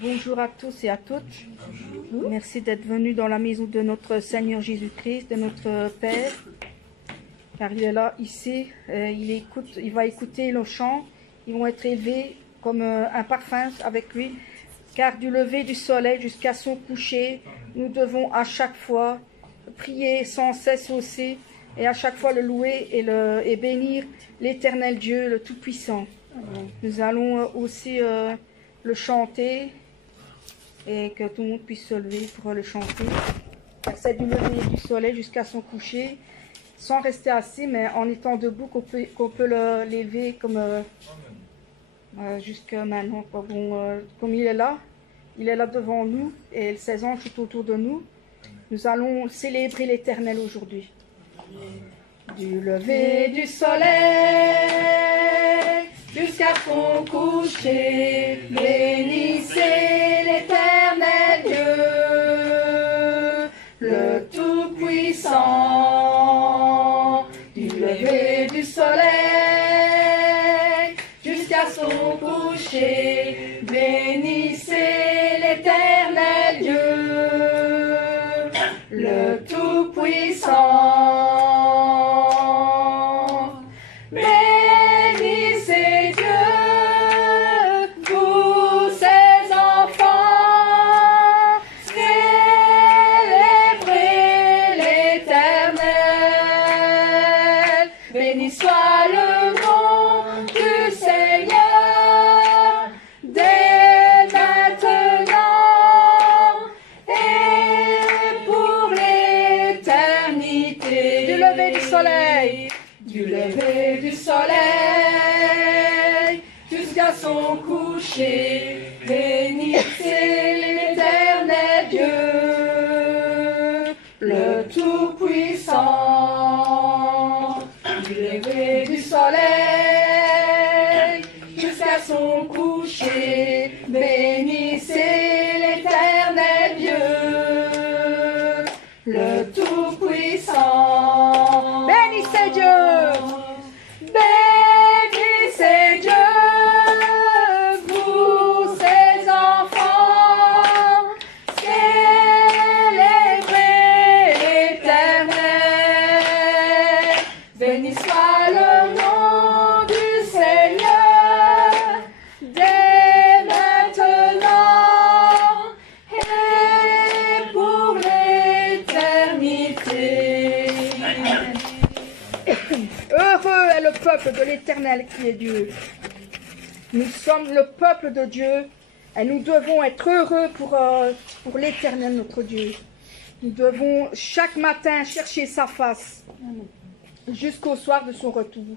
Bonjour à tous et à toutes. Merci d'être venus dans la maison de notre Seigneur Jésus-Christ, de notre Père. Car il est là, ici, il va écouter nos chants. Ils vont être élevés comme un parfum avec lui. Car du lever du soleil jusqu'à son coucher, nous devons à chaque fois prier sans cesse aussi, et à chaque fois le louer et bénir l'Éternel Dieu, le Tout-Puissant. Nous allons aussi le chanter, et que tout le monde puisse se lever pour le chanter. C'est du lever du soleil jusqu'à son coucher, sans rester assis, mais en étant debout, qu'on peut l'élever comme jusqu'à maintenant. Bon, comme il est là devant nous, et ses anges tout autour de nous. Nous allons célébrer l'Éternel aujourd'hui. Du lever du soleil jusqu'à son coucher, bénissez l'Éternel Dieu, le Tout-Puissant. Du lever du soleil jusqu'à son coucher, bénissez l'Éternel Dieu, le Tout-Puissant. Du lever du soleil jusqu'à son coucher, bénissez l'Éternel Dieu, le Tout-Puissant. Du lever du soleil jusqu'à son coucher, bénissez l'Éternel Dieu, le Tout-Puissant. Bénissez Dieu! Bénissez Dieu, vous ses enfants, célébrez l'Éternel. Béni soit le nom du Seigneur, dès maintenant et pour l'éternité. Heureux est le peuple de l'Éternel qui est Dieu. Nous sommes le peuple de Dieu et nous devons être heureux pour l'Éternel notre Dieu. Nous devons chaque matin chercher sa face jusqu'au soir de son retour.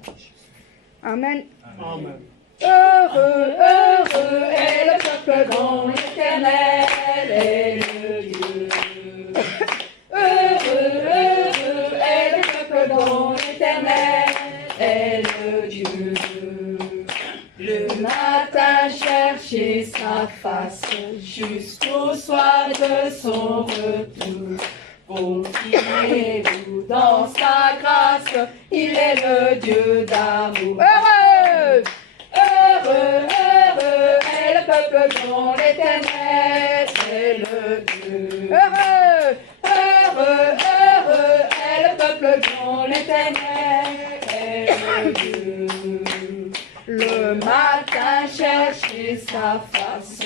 Amen. Amen. Heureux, heureux est le peuple dont l'Éternel est le Dieu. Heureux, heureux est le peuple dont l'Éternel est le Dieu. Le matin chercher sa face jusqu'au soir de son retour. Confiez-vous dans sa grâce, il est le Dieu d'amour. Heureux! Heureux, heureux est le peuple dont l'Éternel est le Dieu. Heureux! Heureux, heureux est le peuple dont l'Éternel est le Dieu. Le matin chercher sa face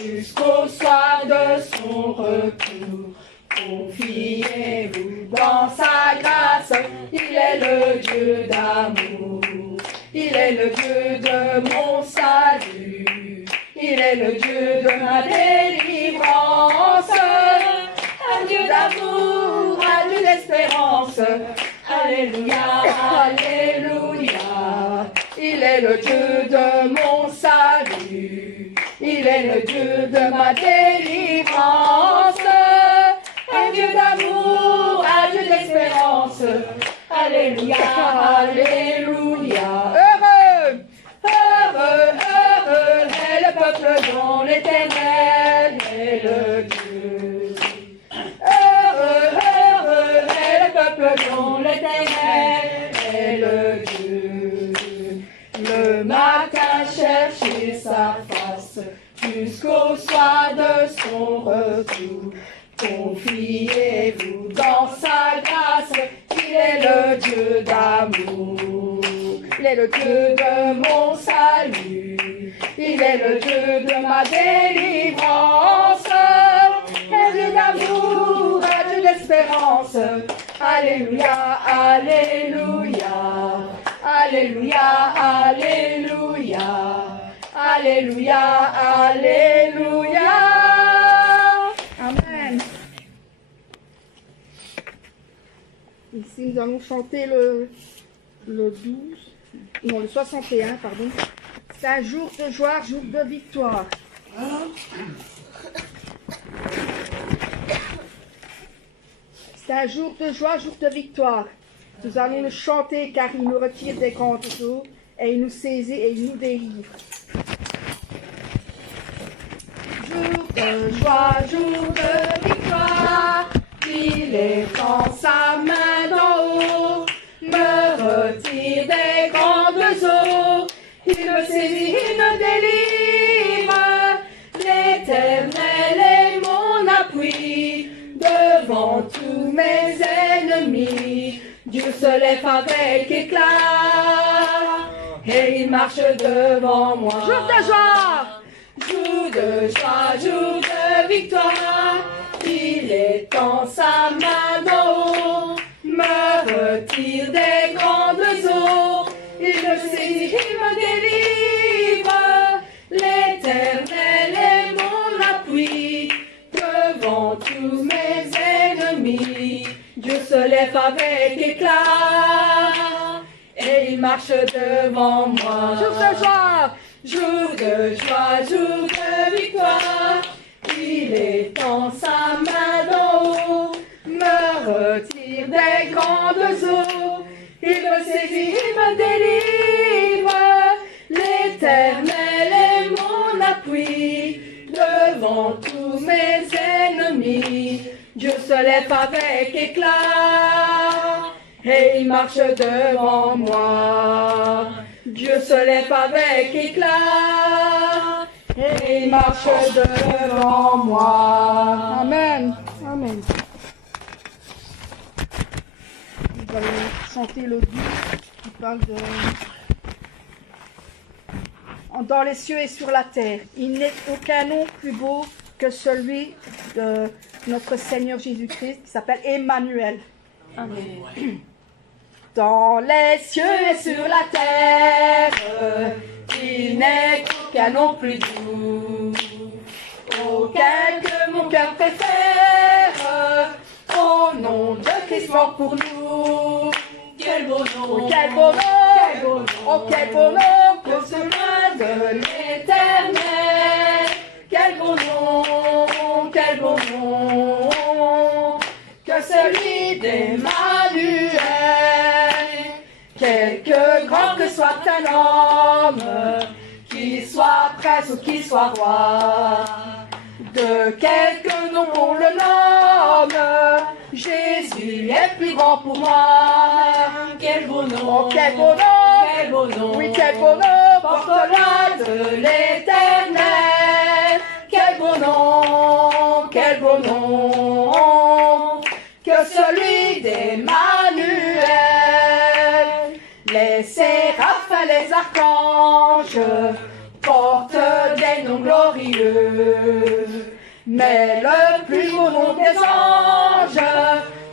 jusqu'au soir de son retour. Confiez-vous dans sa grâce, il est le Dieu d'amour. Il est le Dieu de mon salut, il est le Dieu de ma délivrance. Un Dieu d'amour, un Dieu d'espérance. Alléluia, alléluia. Il est le Dieu de mon salut, il est le Dieu de ma délivrance. Un Dieu d'amour, un Dieu d'espérance. Alléluia, alléluia. Heureux, heureux, heureux est le peuple dont l'Éternel est le Dieu. Heureux, heureux est le peuple dont l'Éternel est le Dieu. Le matin chercher sa face jusqu'au soir de son retour. Confiez-vous dans sa grâce, il est le Dieu d'amour. Il est le Dieu de mon salut, il est le Dieu de ma délivrance. Un Dieu d'amour, un Dieu d'espérance. Alléluia, alléluia, alléluia, alléluia, alléluia, alléluia. Amen. Ici, nous allons chanter le 61, pardon. C'est un jour de joie, jour de victoire. C'est un jour de joie, jour de victoire. Nous allons le chanter car il nous retire des grandes eaux et il nous saisit et il nous délivre. Jour de joie, jour de victoire, il étend sa main d'en haut, me retire des grandes eaux, il me saisit, il me délivre. L'Éternel est mon appui, devant tous mes ennemis, Dieu se lève avec éclat, et il marche devant moi. Jour de joie! Jour de joie, jour de victoire, il étend sa main d'en haut, me retire des grandes eaux, il me saisit, il me délivre. L'Éternel est mon appui, devant tous mes ennemis, Dieu se lève avec éclat, et il marche devant moi. Jour de joie! Jour de joie, jour de victoire, il étend sa main d'en haut, me retire des grandes eaux, il me saisit, il me délivre. L'Éternel est mon appui, devant tous mes ennemis, Dieu se lève avec éclat, et il marche devant moi. Dieu se lève avec éclat, et il marche devant moi. Amen. Amen. Nous allons chanter le 12 qui parle de... Dans les cieux et sur la terre, il n'est aucun nom plus beau que celui de notre Seigneur Jésus-Christ qui s'appelle Emmanuel. Amen. Dans les cieux et sur la terre, il n'est aucun nom plus doux, aucun que mon cœur préfère, au nom de Christ mort pour nous. Quel beau nom, Quel beau nom, quel beau nom, oh quel beau nom, que ce nom de l'Éternel. Quel beau nom, quel beau nom, que celui d'Emmanuel. Quelque grand que soit un homme, qu'il soit prince ou qu'il soit roi, de quelque nom on le nomme, Jésus est plus grand pour moi. Quel beau nom, oh quel beau nom, quel beau nom, oui quel beau nom, porte-la de l'Éternel. Quel beau nom, quel beau nom, que celui d'Emmanuel. Les séraphins, les archanges portent des noms glorieux, mais le plus beau nom des anges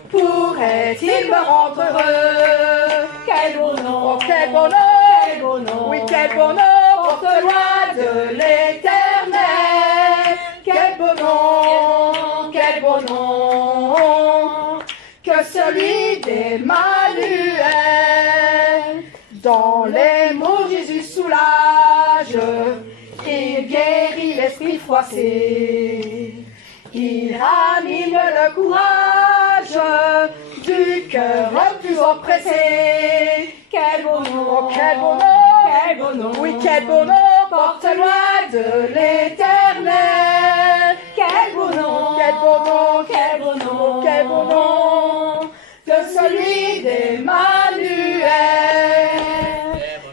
pourrait-il me rendre heureux? Quel beau nom, oh quel beau nom, quel beau nom, oui quel beau nom, porte-loi de l'Éternel. Quel beau nom, quel beau nom, que celui d'Emmanuel. Dans les mots Jésus soulage, il guérit l'esprit froissé, il ranime le courage du cœur le plus oppressé. Quel beau nom, oh quel beau nom, quel beau nom, oui quel beau nom, porte-loi de l'Éternel. Quel beau nom, quel beau nom, quel beau nom, quel beau nom, que celui d'Emmanuel.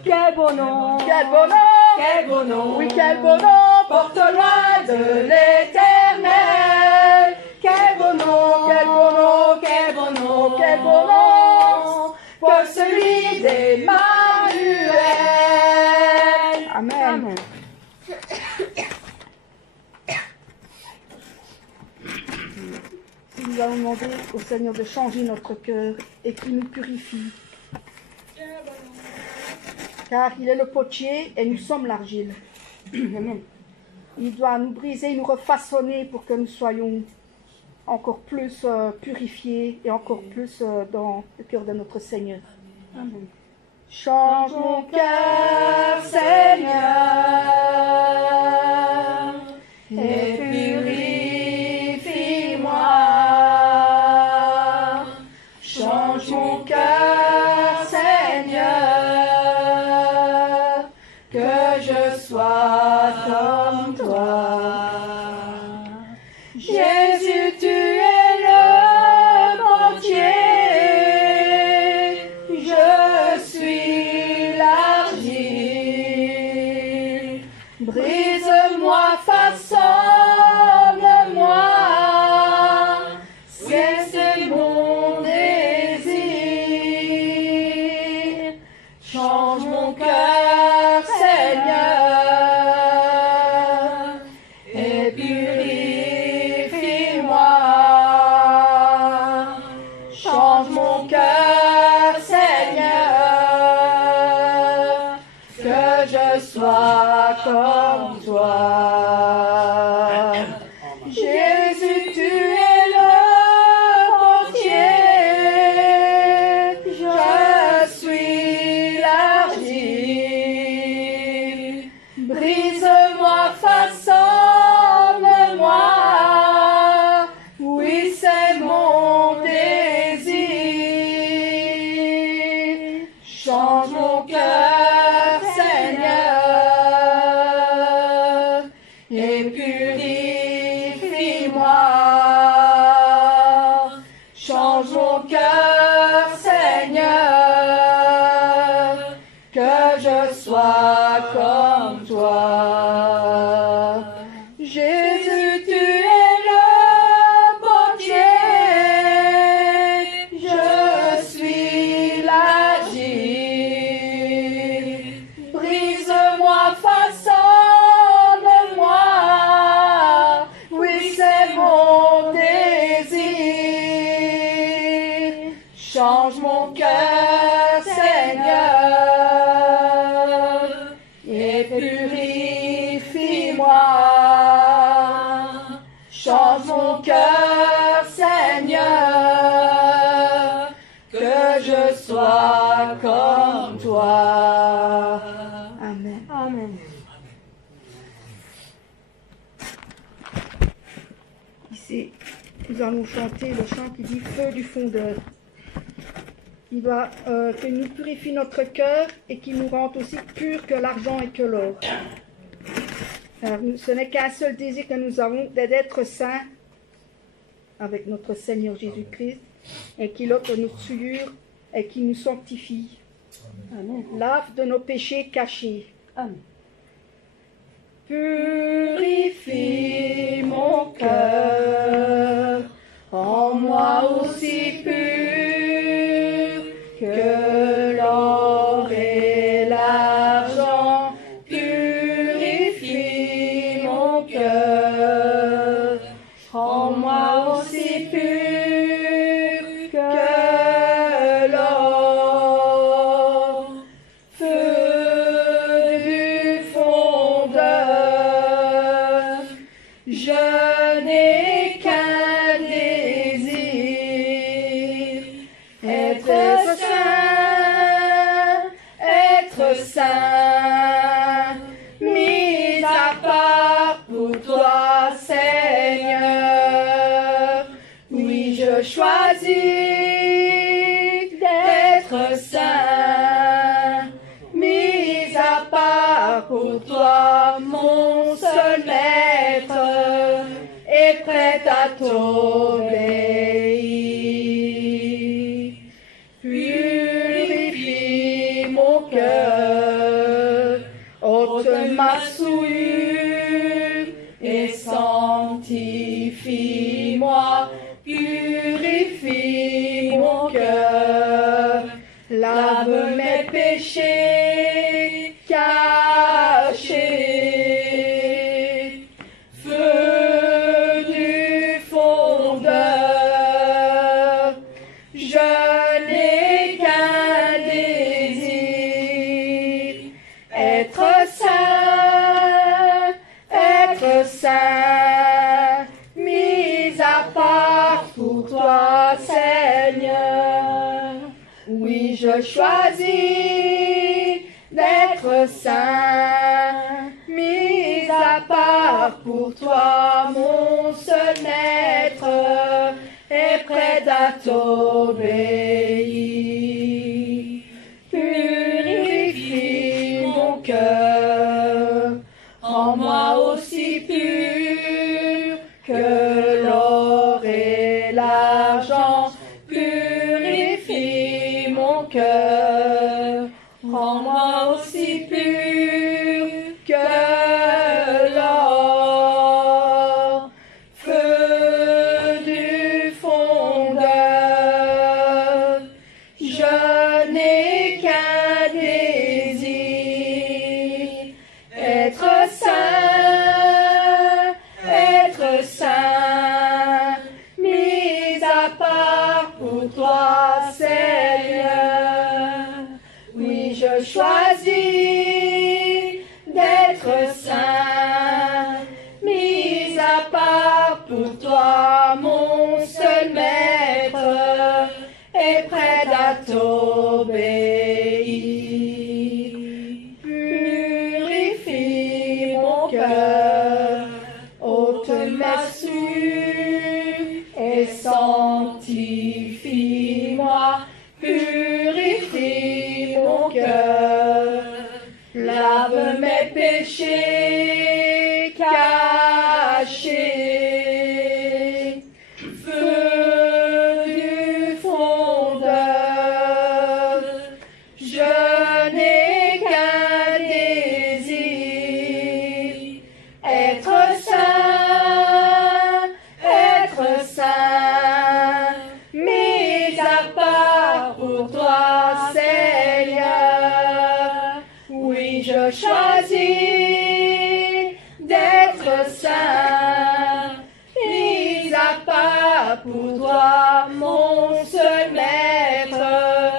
Quel beau nom, quel beau nom, quel beau nom, oui quel beau nom, porte loin de l'Éternel. Quel beau nom, quel beau nom, quel beau nom, quel beau nom, pour celui d'Emmanuel. Amen. Amen. Nous allons demander au Seigneur de changer notre cœur et qu'il nous purifie. Car il est le potier et nous sommes l'argile. Il doit nous briser, nous refaçonner pour que nous soyons encore plus purifiés et encore plus dans le cœur de notre Seigneur. Amen. Change mon cœur, Seigneur, et purifie-moi. Change mon cœur, Seigneur, que je sois comme toi. Jésus, tu es le potier, je suis l'argile. Brise-moi, façonne-moi, c'est mon désir. Change mon cœur, Seigneur, et purifie-moi. Change mon cœur, Seigneur, que je sois comme toi. Jésus, tu es le potier, je suis l'argile. Brise-moi, façonne-moi, oui, c'est mon désir. Change mon cœur, Seigneur, et purifie-moi. Change mon cœur, Seigneur, que je sois comme toi. Jésus, tu es le potier, je suis l'argile. Brise-moi, façonne-moi, oui, c'est mon désir. Change mon cœur, Seigneur, et purifie-moi. Change mon cœur, Seigneur, que je sois comme toi. Amen. Amen. Ici, nous allons chanter le chant qui dit Feu du fondeur. Il doit que nous purifie notre cœur et qu'il nous rende aussi purs que l'argent et que l'or. Ce n'est qu'un seul désir que nous avons, d'être saints avec notre Seigneur Jésus-Christ et qu'il ôte nos souillures et qu'il nous sanctifie. Amen. Lave de nos péchés cachés. Amen. Purifie mon cœur, en moi aussi pur que l'or et l'argent. Purifie mon cœur, en moi aussi pur que l'or. Feu du fondeur, je n'ai qu'un désir, être saint, mis à part pour toi, Seigneur. Oui, je choisis d'être saint, mis à part pour toi, mon seul maître, et prêt à t'obéir. Purifie mon cœur, ôte ma souillure, sanctifie-moi, purifie mon cœur, lave mes péchés cachés, feu du fondeur, je n'ai qu'un désir, être saint, mis à part pour toi, Seigneur. Oui, je choisis d'être saint, mis à part pour toi, mon seul maître, et prêt à t'obéir. Purifie mon cœur, rends-moi aussi pur que l'or et l'argent. Purifie mon cœur, rends-moi aussi pur que l'or. Feu du fondeur, je n'ai qu'un désir, être saint, mis à part pour toi, Seigneur. Oui, je choisis d'être saint, mis à part pour toi, mon seul maître, et prêt à t'obéir. Purifie mon cœur, ôte ma souillure et sanctifie-moi. Purifie mon cœur, lave mes péchés cachés, feu du fondeur, je n'ai qu'un désir, être saint, mis à part pour toi, Seigneur. Oui, je choisis d'être saint, mis à part pour toi, mon seul maître,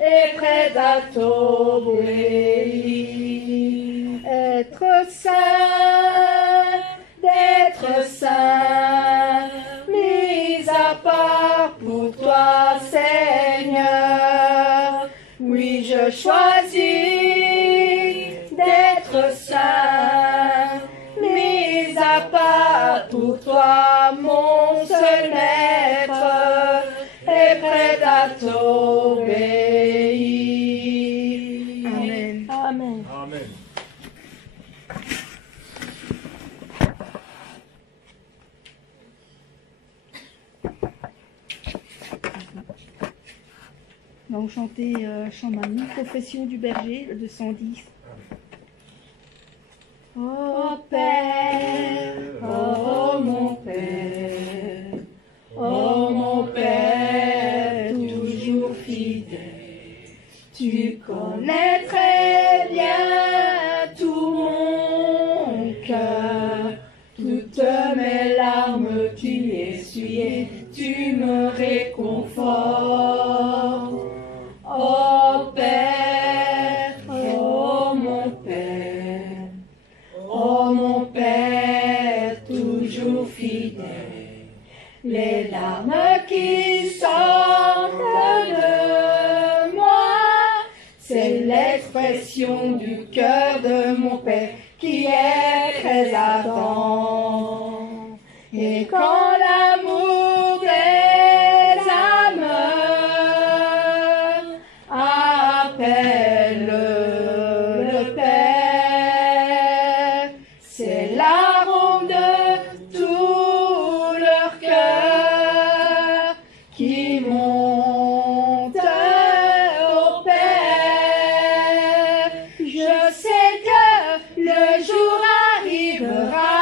et prêt à t'obéir. Être saint, d'être saint, mis à part pour toi, Seigneur. Oui, je choisis d'être saint, mis à part pour toi, mon seul maître, et prêt à t'obéir. Amen. Amen. Amen. Nous allons chanter chant mamie, Confession du berger, le 210. Oh Père, oh mon Père, oh mon Père, toujours fidèle, tu connais très bien tout mon cœur, toutes mes larmes tu essuyais, tu me réconfortes. Oh Père, oh mon Père, oh mon Père, toujours fidèle, les larmes qui sortent de moi, c'est l'expression du cœur de mon Père qui est très ardent. Et quand l'amour des âmes appelle le Père, c'est l'arôme de tout leur cœur qui monte au Père. Je sais que le jour arrivera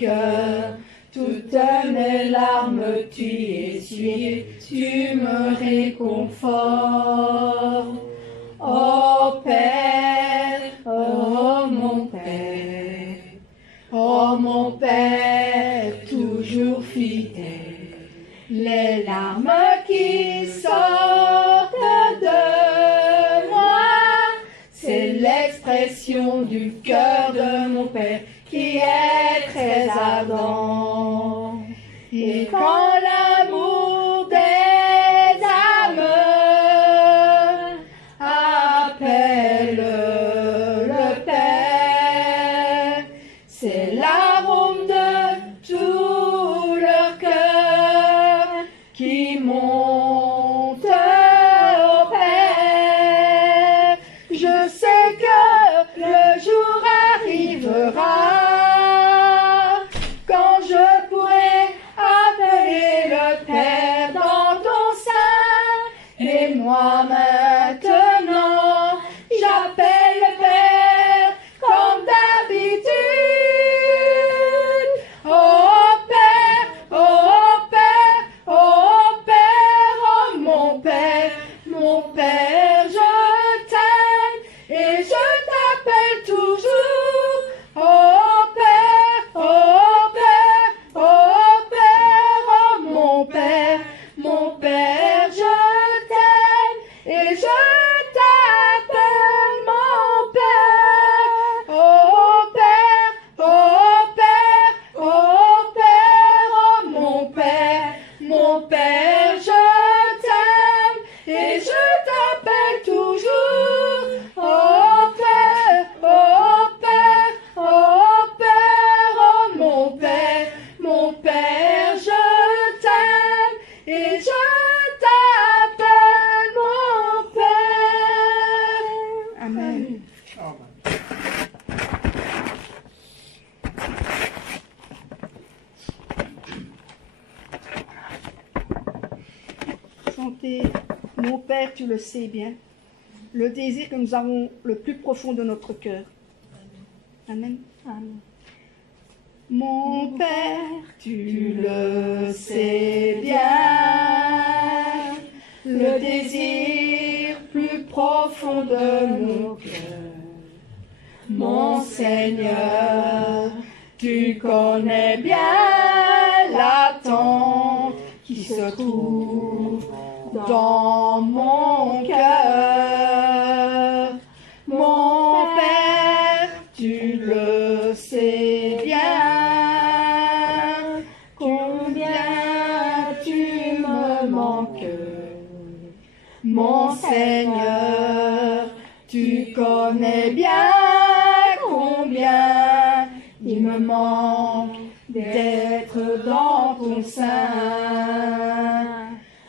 cœur. Toutes mes larmes tu essuies, tu me réconfortes. Oh Père, oh mon Père, toujours fidèle. Les larmes qui sortent de moi, c'est l'expression du cœur de mon Père qui est très ardent. Et quand l'amour des âmes appelle le Père, c'est l'arôme de tout leur cœur qui monte au Père. Je sais que le jour arrivera quand je pourrai appeler le Père dans ton sein. Et moi maintenant, j'appelle le Père comme d'habitude. Oh Père, oh Père, oh Père, oh mon Père, je t'aime et je t'appelle toujours. Oh Père, oh Père, oh Père, oh mon Père, je t'aime et je t'appelle mon Père. Oh Père, oh Père, oh Père, oh mon Père, je t'aime et je t'appelle toujours. Oh Père, oh Père, oh Père, oh mon Père, je t'aime et je t'appelle mon Père. Amen. Chantez, mon Père, tu le sais bien, le désir que nous avons le plus profond de notre cœur. Amen. Amen. Mon Père, tu le sais bien, le désir plus profond de mon cœur. Mon Seigneur, tu connais bien l'attente qui se trouve dans mon cœur. Mon Père, tu le sais bien, combien tu me manques. Mon Seigneur, tu connais bien combien il me manque d'être dans ton sein.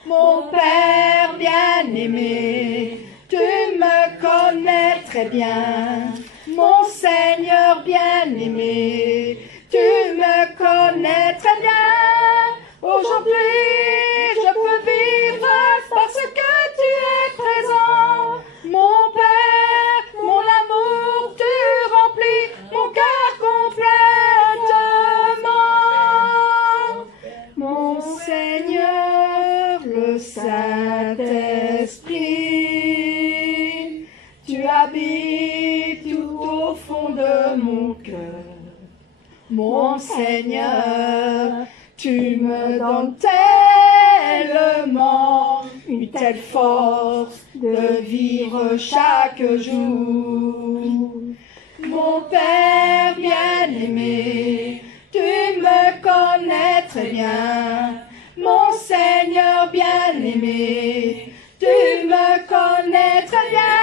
Mon Père bien-aimé, tu me connais très bien. Mon Seigneur bien-aimé, tu me connais très bien. Aujourd'hui, je peux vivre parce que tu es présent. Mon Père, mon amour, tu remplis mon cœur complètement. Mon Seigneur, le Saint-Esprit, tu habites tout au fond de mon cœur. Mon Seigneur, tu me donnes tellement une telle force de vivre chaque jour. Mon Père bien-aimé, tu me connais très bien. Mon Seigneur bien-aimé, tu me connais très bien.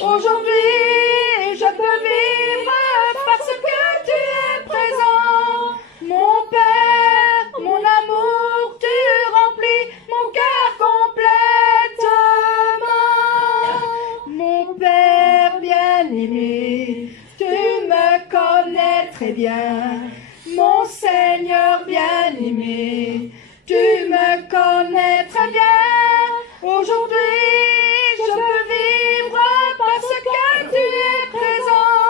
Aujourd'hui, je peux vivre parce que tu es présent. Mon Père, mon amour, tu remplis mon cœur complètement. Mon Père bien-aimé, tu me connais très bien. Mon Seigneur bien-aimé, tu me connais très bien. Aujourd'hui, je peux vivre parce que tu es présent.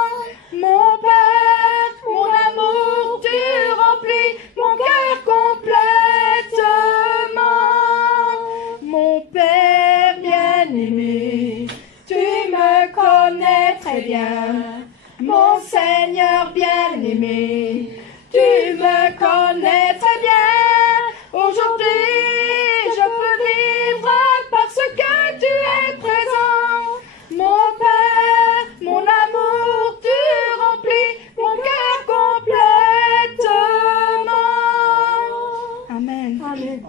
Mon Père, mon amour, tu Seigneur bien-aimé. Tu me connais très bien. Aujourd'hui, je peux vivre parce que tu es présent. Mon Père, mon amour, tu remplis mon cœur complètement. Amen. Amen.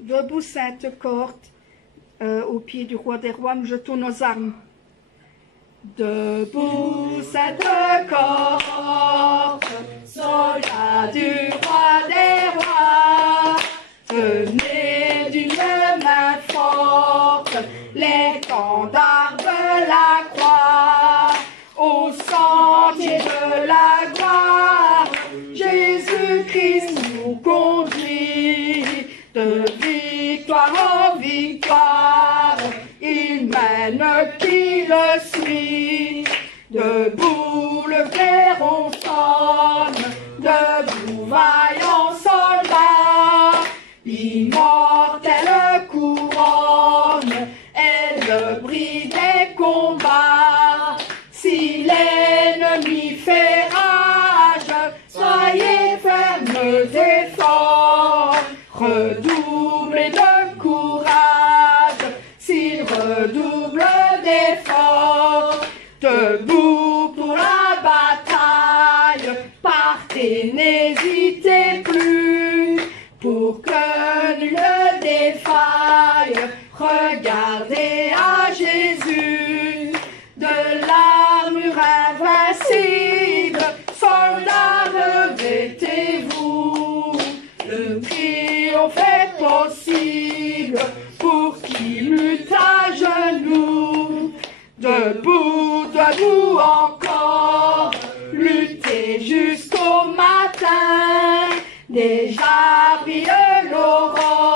Debout, sainte corde, au pied du roi des rois, nous jetons nos armes. Debout, sainte corde, soldat du roi des rois, tenez d'une main forte l'étendard de la croix. Au sentier de la gloire, Jésus-Christ nous conduit. De victoire en victoire, il mène qui le suit. Debout le clairon sonne, debout vaillant soldat, l'immortelle couronne est le bris des combats. Si l'ennemi fait rage, soyez fermes et forts. Redoublez de courage, s'il redouble d'efforts. Debout pour la bataille, partez, n'hésitez plus. Pour que nul ne défaille, regardez à Jésus. De l'armure invincible, soldats, revêtez-vous. Le triomphe est possible pour qui lutte à genoux. Debout, debout encore, luttez jusqu'au matin. Déjà brille l'aurore.